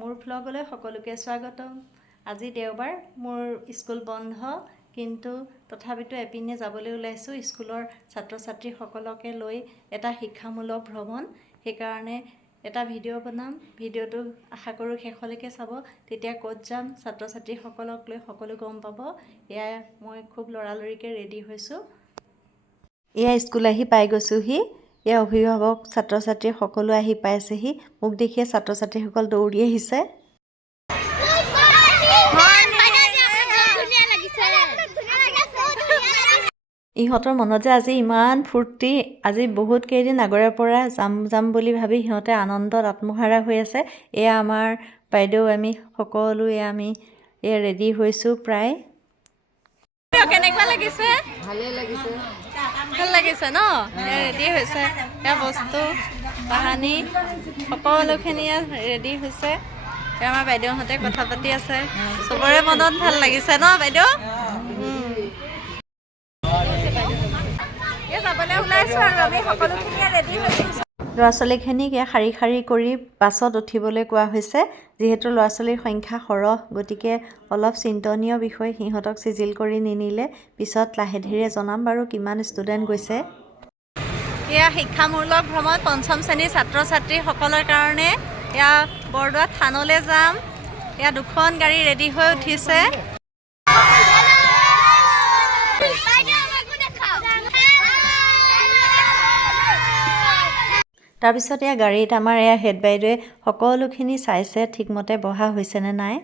মোৰ ভ্লগলৈ সকলোকে স্বাগতম। আজি দেওবাৰ, মোৰ স্কুল বন্ধ, কিন্তু তথাপিতো এপিনে যাবলৈ ওলাইছোঁ স্কুলৰ ছাত্ৰ ছাত্ৰীসকলকে লৈ এটা শিক্ষামূলক ভ্ৰমণ। সেইকাৰণে এটা ভিডিঅ' বনাম। ভিডিঅ'টো আশা কৰোঁ শেষলৈকে চাব, তেতিয়া ক'ত যাম ছাত্ৰ ছাত্ৰীসকলক লৈ সকলো গম পাব। এয়া মই খুব লৰালৰিকৈ ৰেডি হৈছোঁ। এয়া স্কুল আহি পাই গৈছোঁহি। এয়া অভিভাৱক ছাত্ৰ ছাত্ৰী সকলো আহি পাইছেহি। মোক দেখিয়ে ছাত্ৰ ছাত্ৰীসকল দৌৰি আহিছে। ইহঁতৰ মনত যে আজি ইমান ফূৰ্তি, আজি বহুত কেইদিন আগৰে পৰা যাম বুলি ভাবি সিহঁতে আনন্দত আত্মহাৰা হৈ আছে। এয়া আমাৰ বাইদেউ, আমি সকলো আমি ৰেডি হৈছোঁ প্ৰায়। কেনেকুৱা লাগিছে? ভালেই লাগিছে। ভাল লাগিছে ন? ৰেডি হৈছে, এয়া বস্তু বাহানি সকলোখিনি ৰেডি হৈছে। আমাৰ বাইদেউহঁতে কথা পাতি আছে। চবৰে মনত ভাল লাগিছে ন বাইদেউ? যাবলৈ ওলাইছোঁ আৰু আমি সকলোখিনিয়ে ৰেডি হৈছোঁ। ল'ৰা ছোৱালীখিনিক শাৰী শাৰী কৰি বাছত উঠিবলৈ কোৱা হৈছে। যিহেতু ল'ৰা ছোৱালীৰ সংখ্যা সৰহ, গতিকে অলপ চিন্তনীয় বিষয়। সিহঁতক চিজিল কৰি নিনিলে পিছত লাহে ধীৰে জনাম বাৰু কিমান ষ্টুডেণ্ট গৈছে। এয়া শিক্ষামূলক ভ্ৰমণ ৫ম শ্ৰেণীৰ ছাত্ৰ ছাত্ৰীসকলৰ কাৰণে। এয়া বৰদোৱা থানলৈ যাম। এয়া দুখন গাড়ী ৰেডি হৈ উঠিছে। তাৰপিছত এয়া গাড়ীত আমাৰ এয়া হেড বাইদেৱে সকলোখিনি চাইছে, ঠিকমতে বহা হৈছেনে নাই।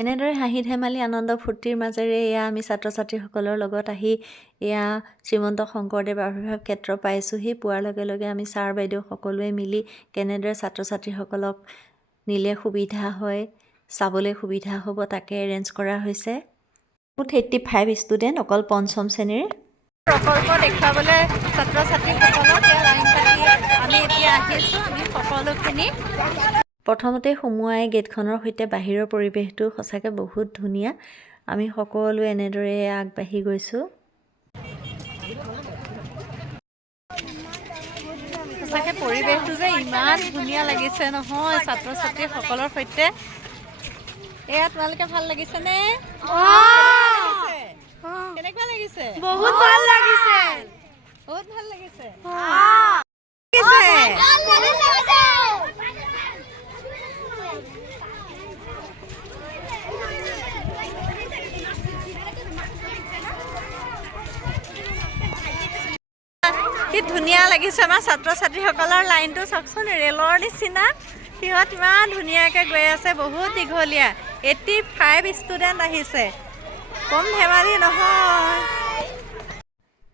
এনেদৰে হাঁহি ধেমালি আনন্দ ফূৰ্তিৰ মাজেৰে এয়া আমি ছাত্ৰ ছাত্ৰীসকলৰ লগত আহি এয়া শ্ৰীমন্ত শংকৰদেৱ আৱিৰ্ভাৱ ক্ষেত্ৰ পাইছোঁহি। পোৱাৰ লগে লগে আমি ছাৰ বাইদেউ সকলোৱে মিলি কেনেদৰে ছাত্ৰ ছাত্ৰীসকলক নিলে সুবিধা হয়, চাবলৈ সুবিধা হ'ব, তাকে এৰেঞ্জ কৰা হৈছে। মুঠ 85 ষ্টুডেণ্ট অকল ৫ম শ্ৰেণীৰ। প্ৰকল্প দেখুৱাবলৈ ছাত্ৰ ছাত্ৰীসকলক লাইন পাতি আমি এতিয়া আহিছোঁ। আমি সকলোখিনি প্ৰথমতে সোমোৱাই গেটখনৰ সৈতে বাহিৰৰ পৰিৱেশটো সঁচাকৈ বহুত ধুনীয়া। আমি সকলোৱে এনেদৰে আগবাঢ়ি গৈছোঁ। সঁচাকৈ পৰিৱেশটো যে ইমান ধুনীয়া লাগিছে নহয় ছাত্ৰ ছাত্ৰীসকলৰ সৈতে। এয়া তোমালোকে ভাল লাগিছেনে? কেনেকুৱা লাগিছে? বহুত ভাল লাগিছে। বহুত ভাল লাগিছে। কি ধুনীয়া লাগিছে আমাৰ ছাত্ৰ ছাত্ৰীসকলৰ লাইনটো চাওকচোন, ৰেলৰ নিচিনা। সিহঁত ইমান ধুনীয়াকৈ গৈ আছে, বহুত দীঘলীয়া। 85 ষ্টুডেণ্ট আহিছে, কম ধেমালি নহয়।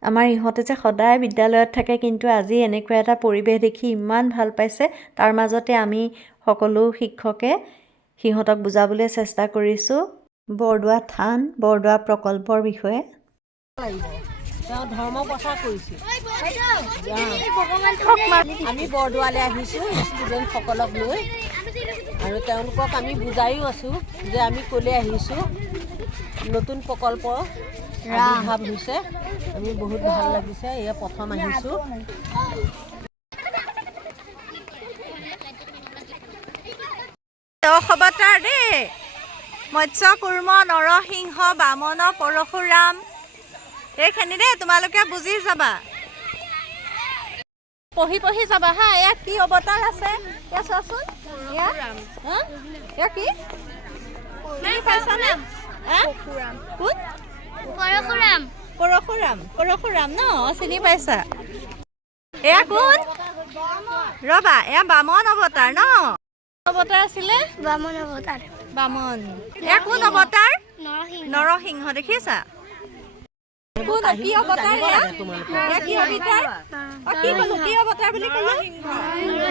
আমাৰ ইহঁতে যে সদায় বিদ্যালয়ত থাকে, কিন্তু আজি এনেকুৱা এটা পৰিৱেশ দেখি ইমান ভাল পাইছে। তাৰ মাজতে আমি সকলো শিক্ষকে সিহঁতক বুজাবলৈ চেষ্টা কৰিছোঁ বৰদোৱা থান, বৰদোৱা প্ৰকল্পৰ বিষয়ে। তেওঁ ধৰ্ম প্ৰচাৰ কৰিছিল। আমি বৰদোৱালৈ আহিছোঁ ষ্টুডেণ্টসকলক লৈ, আৰু তেওঁলোকক আমি বুজাইও আছোঁ যে আমি ক'লৈ আহিছোঁ। নতুন প্ৰকল্প আৱিৰ্ভাৱ হৈছে, আমি বহুত ভাল লাগিছে। এয়া প্ৰথম আহিছোঁ। অৱতাৰ দেই, মৎস্য কুৰ্ম নৰসিংহ বামন পৰশুৰাম, এইখিনি দেই তোমালোকে বুজি যাবা, পঢ়ি যাবা হা। এয়া কি অৱতাৰ আছে এয়া চোৱাচোন। এয়া কি চিনি পাইছানে? পৰশুৰাম ন, চিনি পাইছা? এয়া কোন? ৰবা, এয়া বামন অৱতাৰ ন? অৱতাৰ আছিলে বামন অৱতাৰ। বামন। এয়া কোন অৱতাৰ? নৰসিংহ। দেখিছা কোন কি অৱতাৰ? এয়া কি অৱতাৰ? কি অৱতাৰ বুলি ক'লো?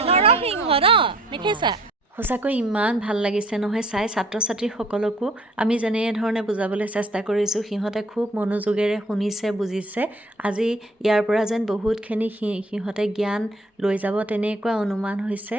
নৰসিংহ ন, দেখিছা? সঁচাকৈ ইমান ভাল লাগিছে নহয় চাই। ছাত্ৰ ছাত্ৰীসকলকো আমি যেনেধৰণে বুজাবলৈ চেষ্টা কৰিছোঁ, সিহঁতে খুব মনোযোগেৰে শুনিছে, বুজিছে। আজি ইয়াৰ পৰা যেন বহুতখিনি সিহঁতে জ্ঞান লৈ যাব, তেনেকুৱা অনুমান হৈছে।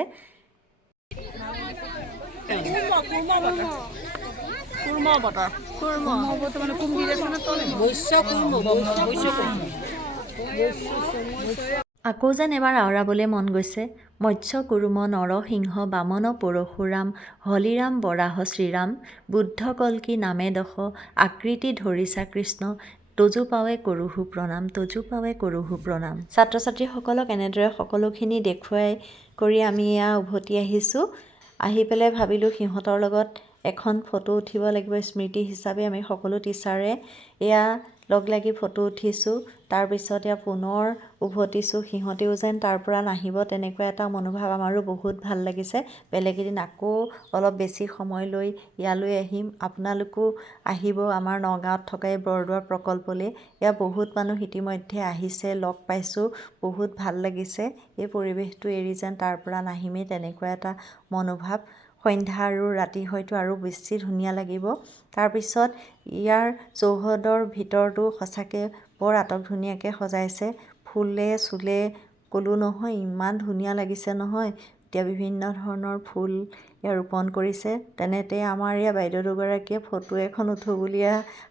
আকৌ যেন এবাৰ আওৰাবলৈ মন গৈছে। মৎস্য কুৰুম নৰসিংহ বামন পৰশুৰাম হলিৰাম বৰাহ শ্ৰীৰাম বুদ্ধ কল্কি নামে দশ আকৃতি ধৰিছা কৃষ্ণ তজু পাৱে কৰোহো প্ৰণাম তজু পাৱে কৰোহো প্ৰণাম। ছাত্ৰ ছাত্ৰীসকলক এনেদৰে সকলোখিনি দেখুৱাই কৰি আমি এয়া উভতি আহিছোঁ। আহি পেলাই ভাবিলোঁ সিহঁতৰ লগত এখন ফটো উঠিব লাগিব স্মৃতি হিচাপে। আমি সকলো টিচাৰে এয়া লগ লাগি ফটো উঠিছোঁ। তাৰপিছত এয়া পুনৰ উভতিছোঁ। সিহঁতেও যেন তাৰ পৰা নাহিব তেনেকুৱা এটা মনোভাৱ আমাৰো বহুত ভাল লাগিছে। বেলেগ এদিন আকৌ অলপ বেছি সময় লৈ ইয়ালৈ আহিম। আপোনালোকো আহিব আমাৰ নগাঁৱত থকা এই বৰদোৱা প্ৰকল্পলৈ। এয়া বহুত মানুহ ইতিমধ্যে আহিছে, লগ পাইছোঁ, বহুত ভাল লাগিছে। এই পৰিৱেশটো এৰি যেন তাৰ পৰা নাহিমেই তেনেকুৱা এটা মনোভাৱ। সন্ধ্যা আৰু ৰাতি হয়তো আৰু বেছি ধুনীয়া লাগিব। তাৰপিছত ইয়াৰ চৌহদৰ ভিতৰটো সঁচাকৈ বৰ আটক ধুনীয়াকৈ সজাইছে। ফুলে চুলে ক'লো নহয় ইমান ধুনীয়া লাগিছে নহয়। এতিয়া বিভিন্ন ধৰণৰ ফুল ইয়াৰ ৰোপণ কৰিছে। তেনেতে আমাৰ ইয়াৰ বাইদেউ দুগৰাকীয়ে ফটো এখন উঠো বুলি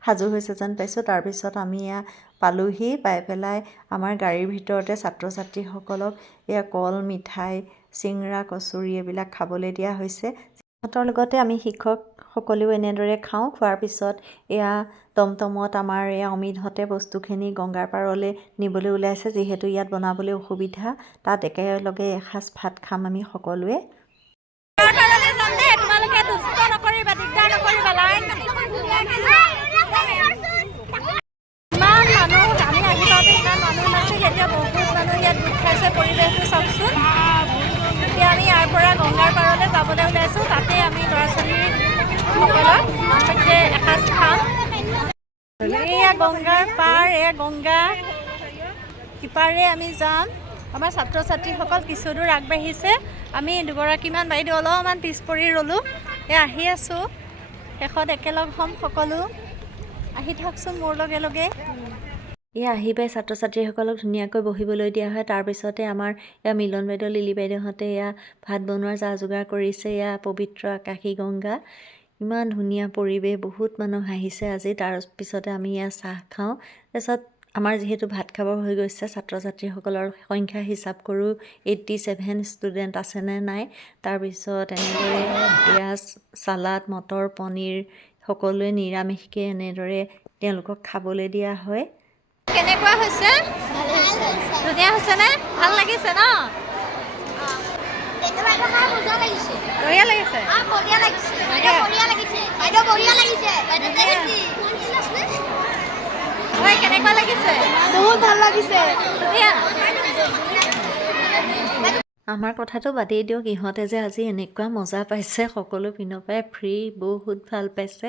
সাজু হৈছে যেন পাইছোঁ। তাৰপিছত আমি এয়া পালোহি। পাই পেলাই আমাৰ গাড়ীৰ ভিতৰতে ছাত্ৰ ছাত্ৰীসকলক এয়া কল মিঠাই চিংৰা কচুৰি এইবিলাক খাবলৈ দিয়া হৈছে। সিহঁতৰ লগতে আমি শিক্ষক সকলেও এনেদৰে খাওঁ। খোৱাৰ পিছত এয়া টমটমত আমাৰ এয়া অমিতহঁতে বস্তুখিনি গংগাৰ পাৰলৈ নিবলৈ ওলাইছে। যিহেতু ইয়াত বনাবলৈ অসুবিধা, তাত একেলগে এসাঁজ ভাত খাম আমি সকলোৱে। পৰিৱেশটো চাওকচোন। এতিয়া আমি ইয়াৰ পৰা গংগাৰ পাৰলৈ যাবলৈ ওলাইছোঁ। তাতে আমি ল'ৰা ছোৱালীসকলক সৈতে এসাঁজ খাম। এয়া গংগাৰ পাৰ, এয়া গংগা সিপাৰে আমি যাম। আমাৰ ছাত্ৰ ছাত্ৰীসকল কিছু দূৰ আগবাঢ়িছে। আমি দুগৰাকীমান বাইদেউ অলপমান পিছ পৰি ৰ'লোঁ। এয়া আহি আছোঁ। শেষত একেলগ হ'ম সকলো। আহি থাকচোন মোৰ লগে লগে। এয়া আহি পাই ছাত্ৰ ছাত্ৰীসকলক ধুনীয়াকৈ বহিবলৈ দিয়া হয়। তাৰপিছতে আমাৰ এয়া মিলন বাইদেউ লিলি বাইদেউহঁতে এয়া ভাত বনোৱাৰ যা যোগাৰ কৰিছে। এয়া পবিত্ৰ আকাশী গংগা, ইমান ধুনীয়া পৰিৱেশ, বহুত মানুহ আহিছে আজি। তাৰপিছতে আমি এয়া চাহ খাওঁ। তাৰপিছত আমাৰ যিহেতু ভাত খাবৰ হৈ গৈছে, ছাত্ৰ ছাত্ৰীসকলৰ সংখ্যা হিচাপ কৰোঁ 87 ষ্টুডেণ্ট আছেনে নাই। তাৰপিছত এনেদৰে এয়া চালাড মটৰ পনীৰ সকলোৱে নিৰামিষকৈ এনেদৰে তেওঁলোকক খাবলৈ দিয়া হয়। কেনেকুৱা হৈছে? ধুনীয়া হৈছেনে? ভাল লাগিছে ন? বঢ়িয়া লাগিছে। কেনেকুৱা লাগিছে? বহুত ভাল লাগিছে। আমাৰ কথাটো বাদেই দিয়ক, ইহঁতে যে আজি এনেকুৱা মজা পাইছে, সকলো পিনৰ পৰাই ফ্ৰী, বহুত ভাল পাইছে।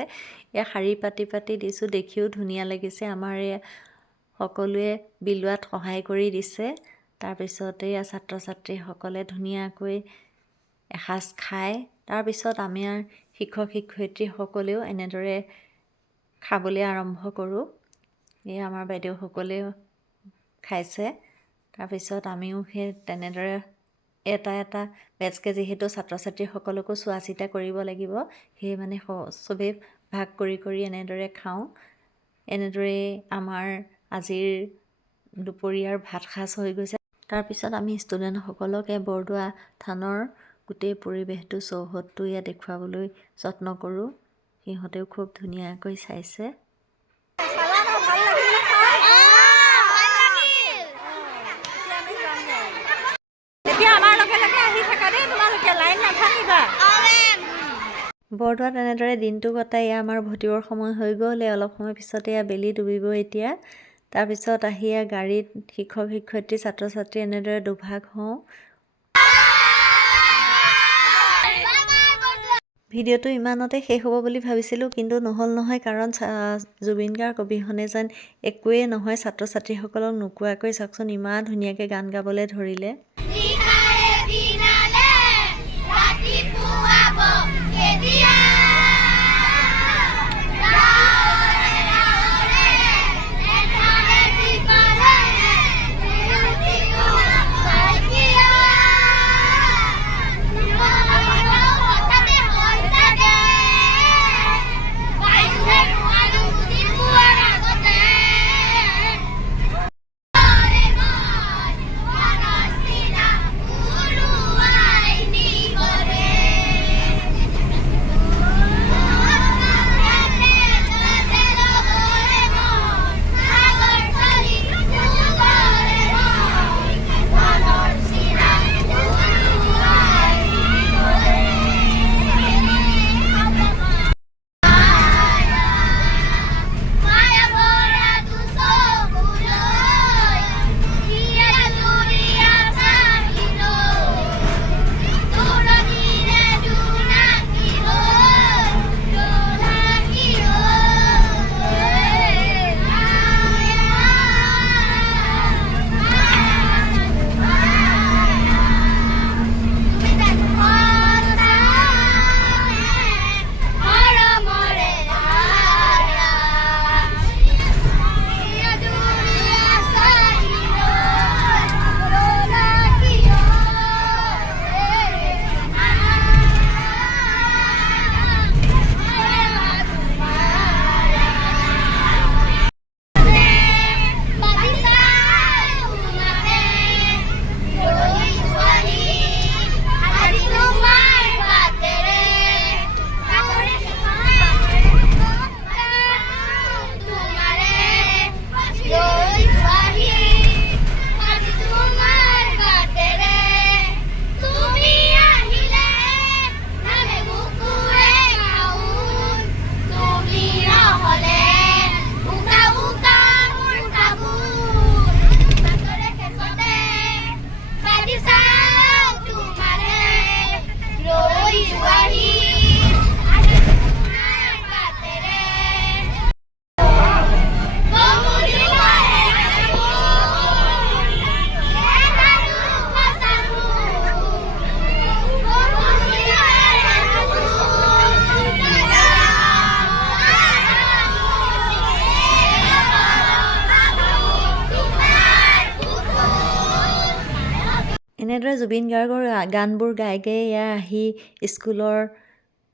এয়া শাৰী পাতি পাতি দিছোঁ, দেখিও ধুনীয়া লাগিছে। আমাৰ এয়া সকলোৱে বিলোৱাত সহায় কৰি দিছে। তাৰপিছতে এয়া ছাত্ৰ ছাত্ৰীসকলে ধুনীয়াকৈ এসাঁজ খায়। তাৰপিছত আমাৰ শিক্ষক শিক্ষয়িত্ৰীসকলেও এনেদৰে খাবলৈ আৰম্ভ কৰোঁ। এয়া আমাৰ বাইদেউসকলেও খাইছে। তাৰপিছত আমিও সেই তেনেদৰে এটা এটা বেচকৈ, যিহেতু ছাত্ৰ ছাত্ৰীসকলকো চোৱা চিতা কৰিব লাগিব, সেয়ে মানে চবেই ভাগ কৰি কৰি এনেদৰে খাওঁ। এনেদৰেই আমাৰ আজিৰ দুপৰীয়াৰ ভাত সাজ হৈ গৈছে। তাৰপিছত আমি ষ্টুডেণ্টসকলক এই বৰদোৱা থানৰ গোটেই পৰিৱেশটো চৌহদটো ইয়াত দেখুৱাবলৈ যত্ন কৰোঁ। সিহঁতেও খুব ধুনীয়াকৈ চাইছে। এতিয়া আমাৰ লগে লগে আহি থাকা দেই, তোমালোকে লাইন নাভাঙিবা। বৰদোৱাত এনেদৰে দিনটো কটাই এয়া আমাৰ ভতিবৰ সময় হৈ গ'ল। অলপ সময় পিছতে এয়া বেলি ডুবিব এতিয়া। তাৰপিছত আহি গাড়ীত শিক্ষক শিক্ষয়িত্ৰী ছাত্ৰ ছাত্ৰী এনেদৰে দুভাগ হওঁ। ভিডিঅ'টো ইমানতে শেষ হ'ব বুলি ভাবিছিলোঁ, কিন্তু নহ'ল নহয়। কাৰণ জুবিন গাৰ্গ অবিহনে যেন একোৱেই নহয়। ছাত্ৰ ছাত্ৰীসকলক নোকোৱাকৈ চাওকচোন ইমান ধুনীয়াকৈ গান গাবলৈ ধৰিলে। এনেদৰে জুবিন গাৰ্গৰ গানবোৰ গাই গাই এয়া আহি স্কুলৰ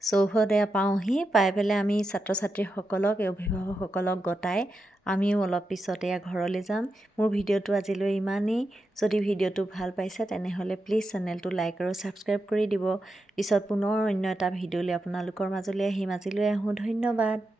চৌহদে পাওঁহি। পাই পেলাই আমি ছাত্ৰ ছাত্ৰীসকলক অভিভাৱকসকলক গতাই আমিও অলপ পিছতে ঘৰলৈ যাম। মোৰ ভিডিঅ'টো আজিলৈ ইমানেই। যদি ভিডিঅ'টো ভাল পাইছে তেনেহ'লে প্লিজ চেনেলটো লাইক আৰু ছাবস্ক্ৰাইব কৰি দিব। পিছত পুনৰ অন্য এটা ভিডিঅ'লৈ আপোনালোকৰ মাজলৈ আহিম। আজিলৈ আহোঁ, ধন্যবাদ।